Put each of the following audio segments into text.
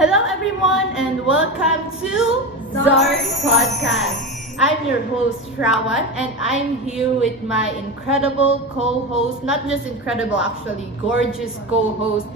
Hello, everyone, and welcome to ZAR Podcast. I'm your host, Shrawan, and I'm here with my incredible co host, not just incredible, actually, gorgeous co host,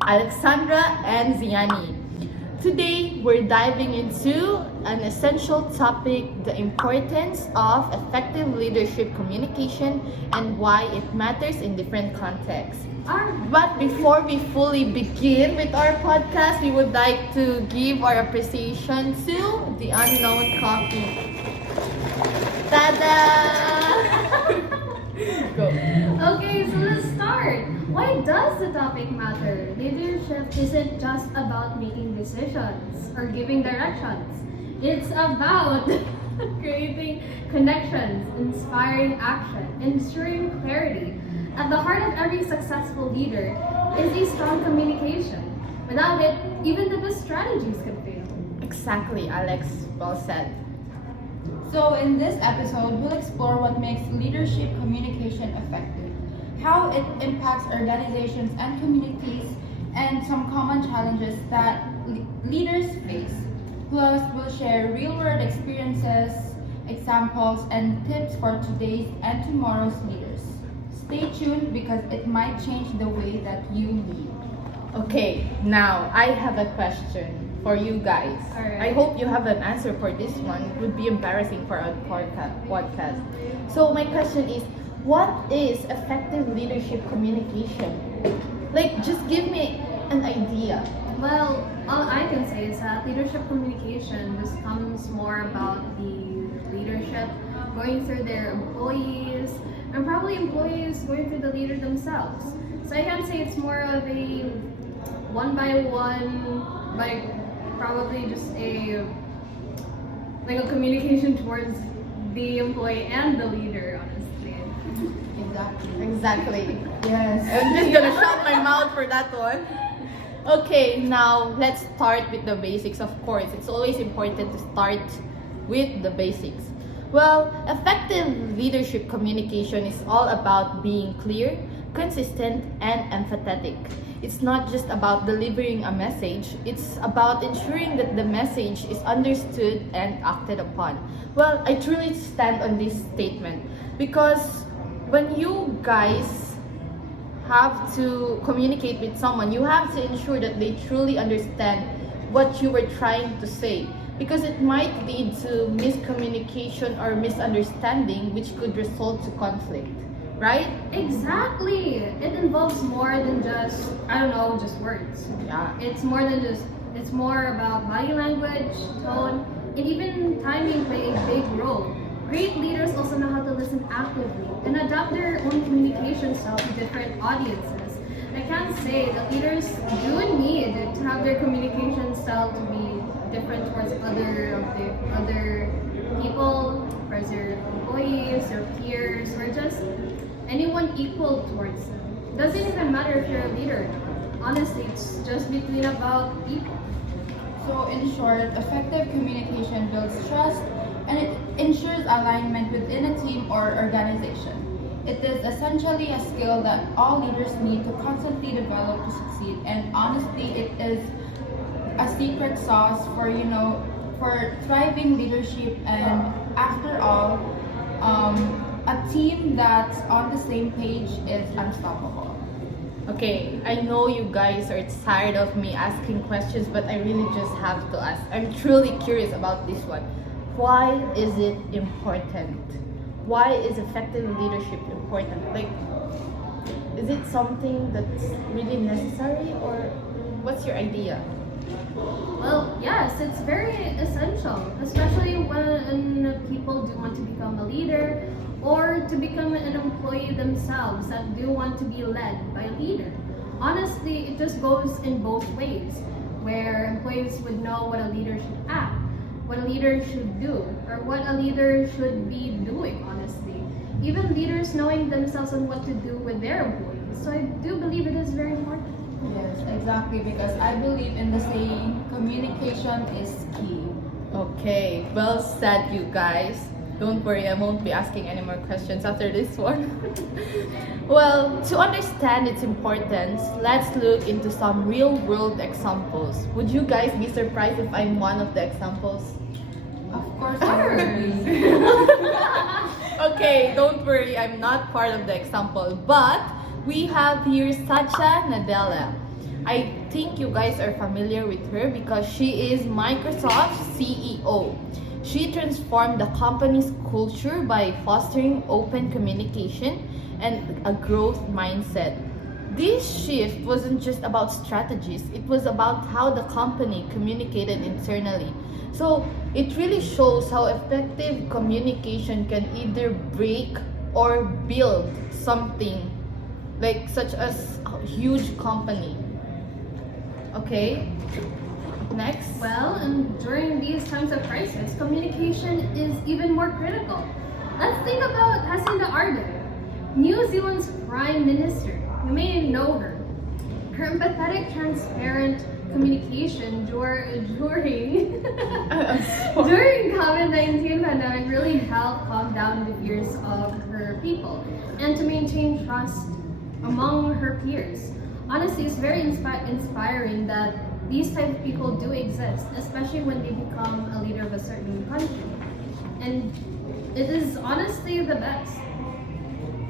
Alexandra and Ziani. Today, we're diving into an essential topic, the importance of effective leadership communication and why it matters in different contexts. But before we fully begin with our podcast, we would like to give our appreciation to the unknown coffee. Tada! Go. Okay, so let's start. Why does the topic matter? Leadership isn't just about making decisions or giving directions. It's about creating connections, inspiring action, ensuring clarity. At the heart of every successful leader is a strong communication. Without it, even the best strategies could fail. Exactly, Alex. Well said. So in this episode, we'll explore what makes leadership communication effective, how it impacts organizations and communities, and some common challenges that leaders face. Plus, we'll share real-world experiences, examples, and tips for today's and tomorrow's leaders. Stay tuned because it might change the way that you lead. Okay, now I have a question for you guys. Alright. I hope you have an answer for this one. It would be embarrassing for our podcast. So my question is, what is effective leadership communication? Like, just give me an idea. Well, all I can say is that leadership communication just comes more about the leadership going through their employees, and probably employees going through the leader themselves. So I can say it's more of a one-by-one, like probably just a communication towards the employee and the leader, honestly. Exactly. Yes. I'm just gonna shut my mouth for that one. Okay, now let's start with the basics. Of course, it's always important to start with the basics. Well, effective leadership communication is all about being clear, consistent, and empathetic. It's not just about delivering a message, it's about ensuring that the message is understood and acted upon. Well, I truly stand on this statement because when you guys have to communicate with someone, you have to ensure that they truly understand what you were trying to say, because it might lead to miscommunication or misunderstanding, which could result to conflict, right? Exactly. It involves more than just just words. Yeah. It's more about body language, tone, and even timing play a big role. Great leaders also know how to listen actively and adapt their own communication style to different audiences. I can say that leaders do need to have their communication style to be different towards other people, towards their employees, their peers, or just anyone equal towards them. It doesn't even matter if you're a leader or not. Honestly, it's just between about people. So in short, effective communication builds trust and it ensures alignment within a team or organization. It is essentially a skill that all leaders need to constantly develop to succeed, and honestly, it is a secret sauce for thriving leadership. And after all, a team that's on the same page is unstoppable. Okay, I know you guys are tired of me asking questions, but I really just have to ask. I'm truly curious about this one. Why is it important? Why is effective leadership important? Like, is it something that's really necessary, or what's your idea? Well, yes, it's very essential, especially when people do want to become a leader or to become an employee themselves that do want to be led by a leader. Honestly, it just goes in both ways, where employees would know what a leader should act, what a leader should do, or what a leader should be doing, honestly. Even leaders knowing themselves on what to do with their employees. So I do believe it is very important. Yes, exactly, because I believe in the saying, communication is key. Okay, well said, you guys. Don't worry, I won't be asking any more questions after this one. Well, to understand its importance, let's look into some real-world examples. Would you guys be surprised if I'm one of the examples? Of course. Okay, don't worry, I'm not part of the example. But we have here Satya Nadella. I think you guys are familiar with her because she is Microsoft's CEO. She transformed the company's culture by fostering open communication and a growth mindset. This shift wasn't just about strategies, it was about how the company communicated internally. So it really shows how effective communication can either break or build something like such as a huge company. Okay, next. Well, and during these times of crisis, communication is even more critical. Let's think about Jacinda Ardern, New Zealand's Prime Minister. You may know her. Her empathetic, transparent communication during COVID-19 pandemic really helped calm down the fears of her people and to maintain trust among her peers. Honestly, it's very inspiring that these type of people do exist, especially when they become a leader of a certain country. And it is honestly the best.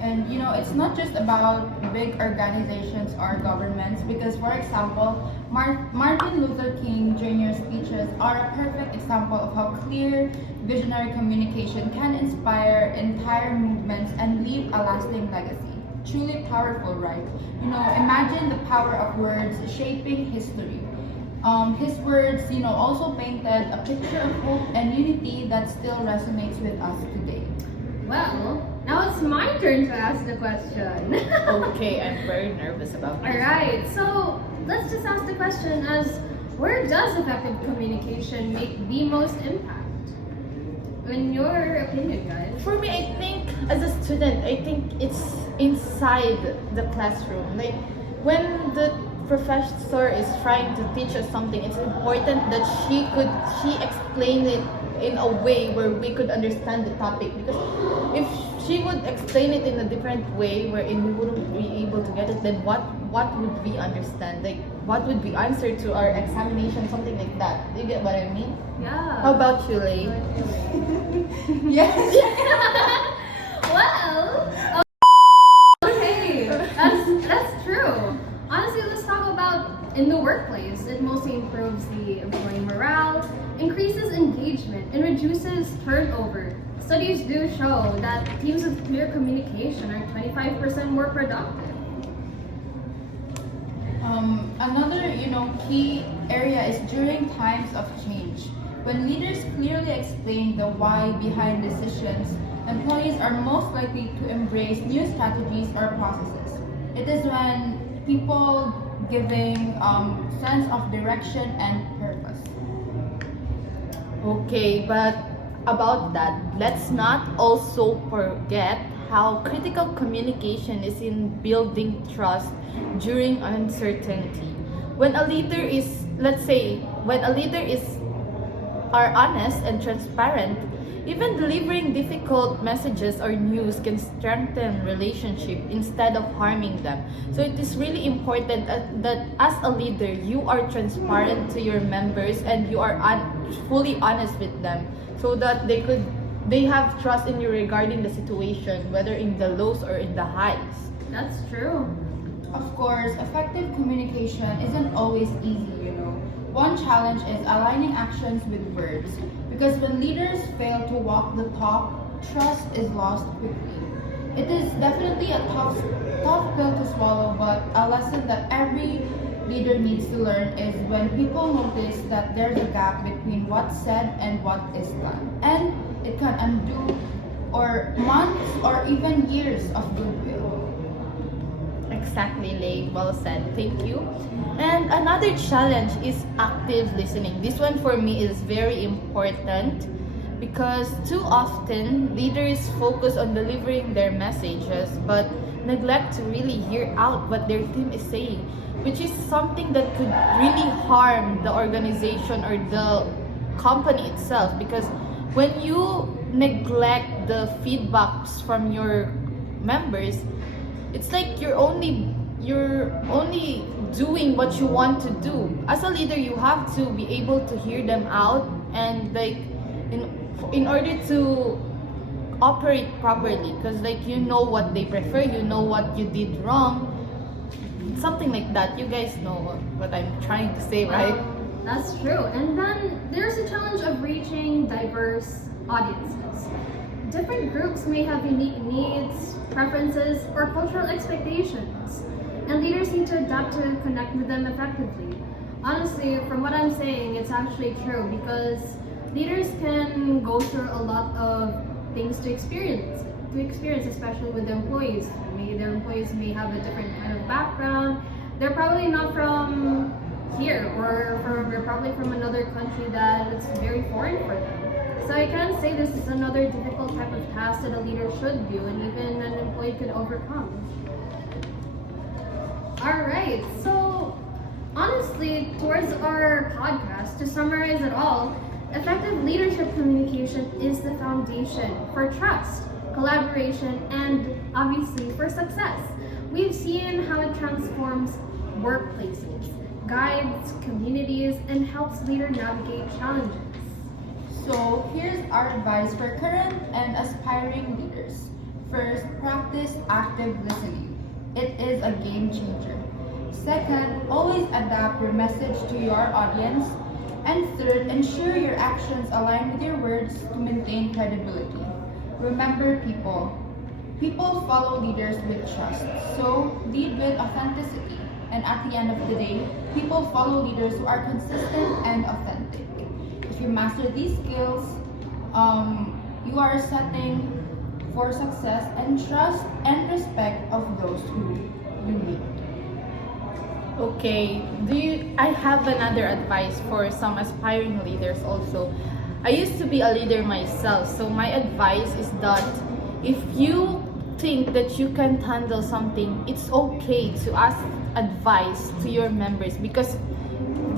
And it's not just about big organizations or governments because, for example, Martin Luther King Jr. speeches are a perfect example of how clear, visionary communication can inspire entire movements and leave a lasting legacy. Truly powerful, right? Imagine the power of words shaping history. His words, also painted a picture of hope and unity that still resonates with us today. Well, now it's my turn to ask the question. Okay, I'm very nervous about this. Alright, so let's just ask the question as where does effective communication make the most impact? In your opinion, guys? For me, I think as a student, I think it's inside the classroom. Like when the professor is trying to teach us something, it's important that she explain it in a way where we could understand the topic, because if she would explain it in a different way wherein we wouldn't be able to get it, then what would we understand? Like what would we answer to our examination, something like that. Do you get what I mean? Yeah. How about you, Lay? Yes. Well, okay, that's true. Honestly, let's talk about in the workplace. It mostly improves the employee morale, increases engagement, and reduces turnover. Studies do show that teams with clear communication are 25% more productive. Another, key area is during times of change. When leaders clearly explain the why behind decisions, employees are most likely to embrace new strategies or processes. It is when people giving sense of direction and purpose. Okay, but about that, let's not also forget how critical communication is in building trust during uncertainty. When a leader is, are honest and transparent, even delivering difficult messages or news can strengthen relationship instead of harming them. So it is really important that as a leader, you are transparent to your members and you are fully honest with them, so that they have trust in you regarding the situation, whether in the lows or in the highs. That's true. Of course, effective communication isn't always easy. One challenge is aligning actions with words, because when leaders fail to walk the talk, trust is lost quickly. It is definitely a tough pill to swallow, but a lesson that every leader needs to learn is when people notice that there's a gap between what's said and what is done. And it can undo or months or even years of goodwill. Exactly, Lay. Well said. Thank you. And another challenge is active listening. This one for me is very important because too often leaders focus on delivering their messages but neglect to really hear out what their team is saying, which is something that could really harm the organization or the company itself. Because when you neglect the feedbacks from your members, it's like you're only doing what you want to do. As a leader, you have to be able to hear them out, and like in order to operate properly, because like you know what they prefer, you know what you did wrong, something like that. You guys know what I'm trying to say, right? That's true. And then there's a challenge of reaching diverse audiences. Different groups may have unique needs, preferences, or cultural expectations, and leaders need to adapt to connect with them effectively. Honestly, from what I'm saying, it's actually true because leaders can go through a lot of things to experience, especially with the employees. Their employees may have a different kind of background. They're probably not from here, or they're probably from another country that is very foreign for them. So I can say this is another difficult type of task that a leader should do and even an employee could overcome. Alright, so honestly, towards our podcast, to summarize it all, effective leadership communication is the foundation for trust, collaboration, and obviously for success. We've seen how it transforms workplaces, guides communities, and helps leaders navigate challenges. So here's our advice for current and aspiring leaders. First, practice active listening. It is a game changer. Second, always adapt your message to your audience. And third, ensure your actions align with your words to maintain credibility. Remember, people follow leaders with trust. So lead with authenticity. And at the end of the day, people follow leaders who are consistent and authentic. If you master these skills, you are setting for success and trust and respect of those who you lead. Okay, I have another advice for some aspiring leaders also. I used to be a leader myself, so my advice is that if you think that you can't handle something, it's okay to ask advice to your members, because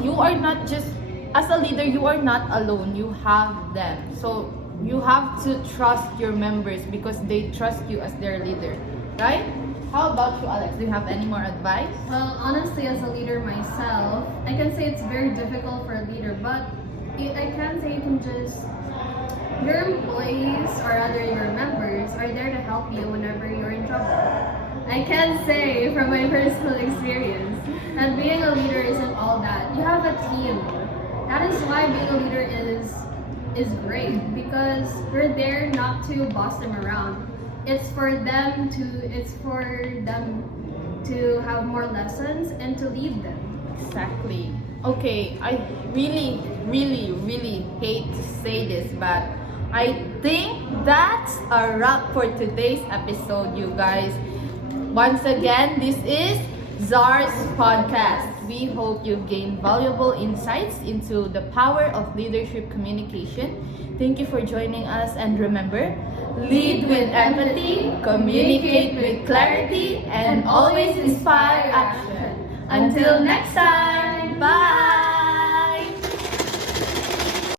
you are not just, as a leader, you are not alone, you have them. So you have to trust your members because they trust you as their leader, right? How about you, Alex? Do you have any more advice? Well, honestly, as a leader myself, I can say it's very difficult for a leader, but I can say you can just, your employees or rather your members are there to help you whenever you're in trouble. I can say from my personal experience that being a leader isn't all that. You have a team. That is why being a leader is great, because you're there not to boss them around. It's for them to have more lessons and to lead them. Exactly. Okay, I really, really, really hate to say this, but I think that's a wrap for today's episode, you guys. Once again, this is ZAR's podcast. We hope you gained valuable insights into the power of leadership communication. Thank you for joining us, and remember, lead with empathy, communicate with clarity, and always inspire action. Until next time, bye!